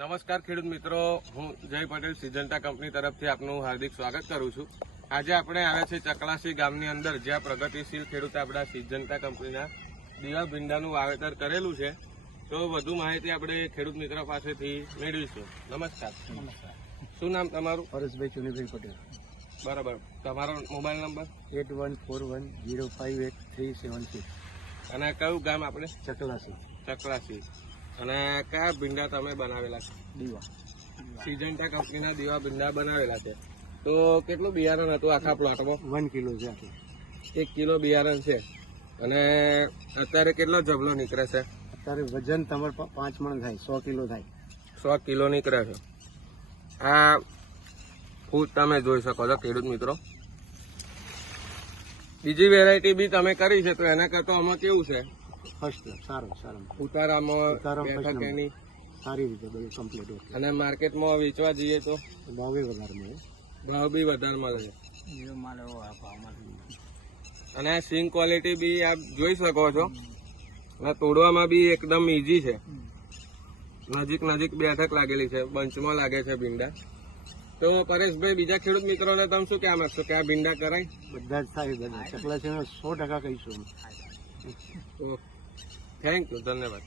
નમસ્કાર ખેડૂત મિત્રો, હું જય પટેલ સિજન્ટા કંપની તરફથી આપનું હાર્દિક સ્વાગત કરું છું। આજે આપણે આવ્યા છે ચકલાસી ગામની અંદર, જ્યાં પ્રગતિશીલ ખેડૂત આપણા સિજન્ટા કંપનીના દીવા ભીંડાનું વાવેતર કરેલું છે। તો વધુ માહિતી આપણે ખેડૂત મિત્ર પાસેથી મેળવીશું। નમસ્કાર। શું નામ તમારું? પરેશભાઈ ચુનીભાઈ પટેલ। બરાબર, તમારો મોબાઈલ નંબર? 8141058376। અને કયું ગામ આપણે? ચકલાસી। ચકલાસી। અને કયા ભીંડા તમે બનાવેલા છે? દીવા। સિજન્ટા કંપનીના દીવા ભીંડા બનાવેલા છે। તો કેટલું બિયારણ હતું આખા પ્લોટમાં? 1 કિલો છે આખી। 1 કિલો બિયારણ છે। અને અત્યારે કેટલો જબલો નીકળે છે? અત્યારે વજન તમારે 5 મણ થાય, 100 કિલો થાય। 100 કિલો નીકળે છે। આ ફૂટ તમે જોઈ શકો છો ખેડૂત મિત્રો। બીજી વેરાયટી બી તમે કરી છે, તો એના કરતા આમાં કેવું છે? ફર્સ્ટ સારો સારો ઉતારામાં બેઠક એની સારી રીતે બધું કમ્પ્લીટ હોય। અને માર્કેટમાં વેચવા જઈએ તો ભાવે વધારે મળે, ભાવ બી વધારે મળે છે। એ માલ અને સિંગ ક્વોલિટી બી આપ જોઈ શકો છો। અને તોડવામાં બી એકદમ ઈઝી છે। નજીક નજીક બેઠક લાગેલી છે, બંચમાં લાગે છે ભીંડા। તો પરેશભાઈ, બીજા ખેડૂત મિત્રોને તમે શું કહેવા માંગશો કે આ ભીંડા કરાય? બધા જ થાય, બધા ચકલાસી 100% કહીશું। તો થેન્ક યુ, ધન્યવાદ।